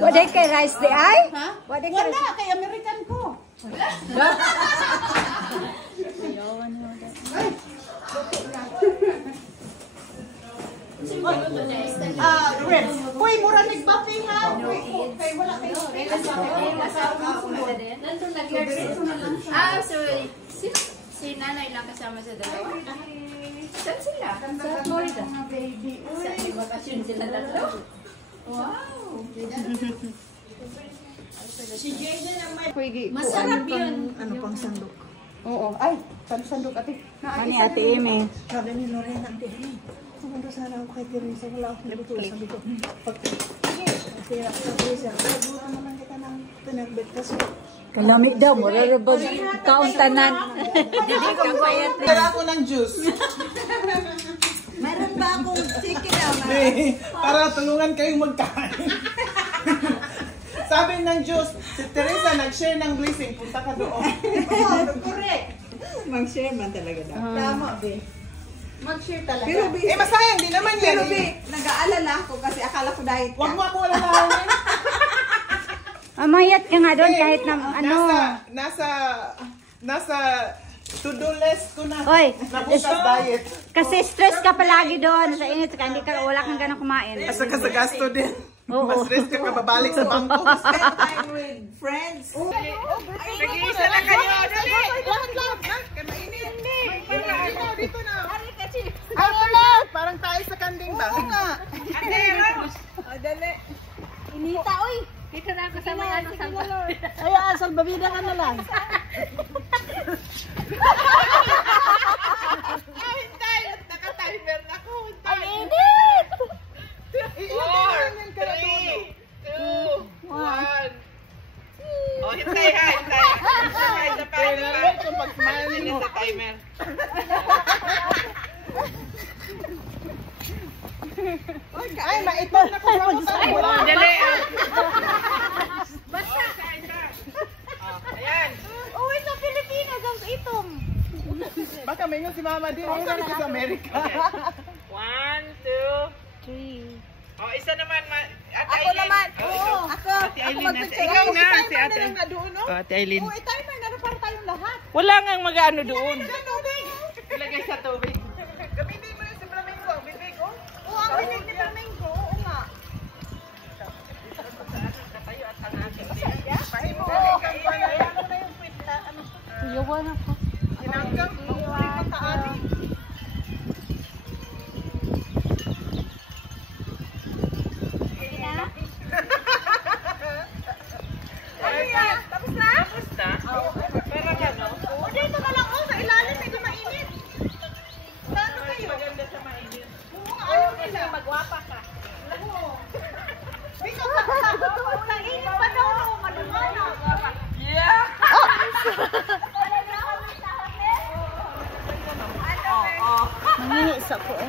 Waday kay rice di ay? Ha? Wala kay American ko. Ribs. Uy, mura nagbapi ha. Kay wala kayo. So si nanay lang kasama sa dalawa? Saan sila? Sa Florida. Sa bakasyon sila tatlo? Wow! Si Jayden ang may... Masarap yun. Ano pang sandok? Oo. Ay, sandok ate. Ani ate Eme. Sabi ni Lorena, ate Eme. Pumunta sana ako kay Teresa. Wala akong luto. Sabi ko, sige. Tira ko sa Teresa. Buka naman kita ng pinagbit. Kasi Kalami daw, mura ba kauntanan. Dili ka bayat na. Tara ako ng juice. meron ba akong chicken na? Para tulungan kayong magkain. Sabi ng juice, si Teresa nag-share ng blessing. Punta ka doon. Oo, correct. Mag-share man talaga daw. Tama, be. Mag-share talaga. Pero, be, Masayang, di naman yan. Pero, be, nag-aalala ako kasi akala ko diet ka. Huwag mo ako alalahanin. Amayat ka nga doon kahit na ano. Nasa to-do list ko na. Oy, Nabukas diet. kasi stress ka palagi doon sa init ka hindi ka wala kang ganang kumain. Asa ka sa gasto din. Oo. Mas stress ka babalik sa bangko. Spend time with friends. Nag-iisa na kayo. Dali. Dito na. Parang tayo sa kanding ba? Oo nga. Dali. Inita, oy! Dito na ako sa mga salba. Ay, salbabida ka na lang. Hintay. Naka-timer na ako. Ang init! 4, 3, 2, 1. Oh, hintay ha, hintay. Hintay sa timer. Kung pag-smile nila sa timer. Ay, maitong na kung ako. Dali. Basta! Ayan. Uwi sa Pilipinas ang itom. Baka may nga si Mama din. Ang sabi ko sa Amerika. 1, 2, 3. Oh, isa naman. Ako naman. Oo. Ako. Ate Aileen na. Ikaw na, si Ate. Ate Aileen. Oo, timer na para tayong lahat. Wala nga mag-ano doon. Ilagay sa tubig. Gamitin mo yung si Flamingo. Ang bibig, oh. Oo, ang binig ni Flamingo. Oo nga. Pahimo. Ano na yung quit na? Ano? Yawan ako. Ginanggang. Mahuli ka taani. Tapos na? Tapos na? Pero ano? Oo, dito na lang. Oh, sa ilalim. Medyo mainit. Paano kayo? Maganda sa mainit. Oo, ayaw nila. Magwapa ka. Oo. Biko, sa init pa daw. Malumanag. Yeah! Mangihi sa ko eh.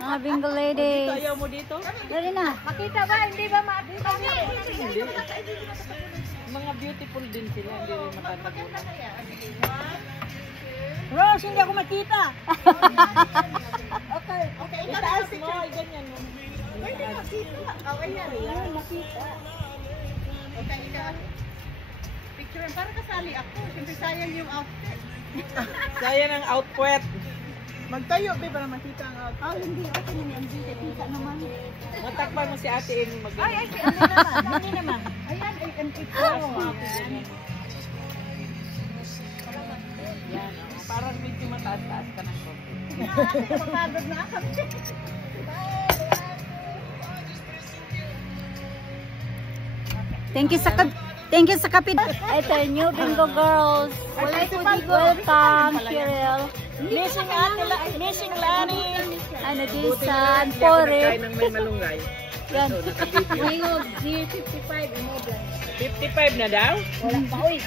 Mga bingo ladies. Ayaw mo dito? Dali na. Makita ba? Hindi ba makita? Hindi. Mga beautiful din sila. Hindi rin makatagunan. Rose, hindi ako makita. Okay. Okay, itaas mo. Ganyan mo. Pwede makita. Oh, ayan. Makita. Okay, ikaw. Picture. Parang kasali ako. Siyempre sayang yung outfit. Sayang ang outfit. Magtayo, be, para makita ang outfit. Ah, hindi. Okay naman. Kita naman. Matakpan mo si Ate Amy mag-ano. Ay, ano naman? Hindi naman. Ayan, ay, ang ito. Yan, parang medyo mataas-taas ka ng konti. Pagpagod na ako. Thank you sa kapit. Ito, new bingo girls. Welcome, Cheryl. Missing Lani. Ano din sa Pore. Ng may malunggay. Yan. Ngayon, 55 mo 55 na daw? Wala pa, uy.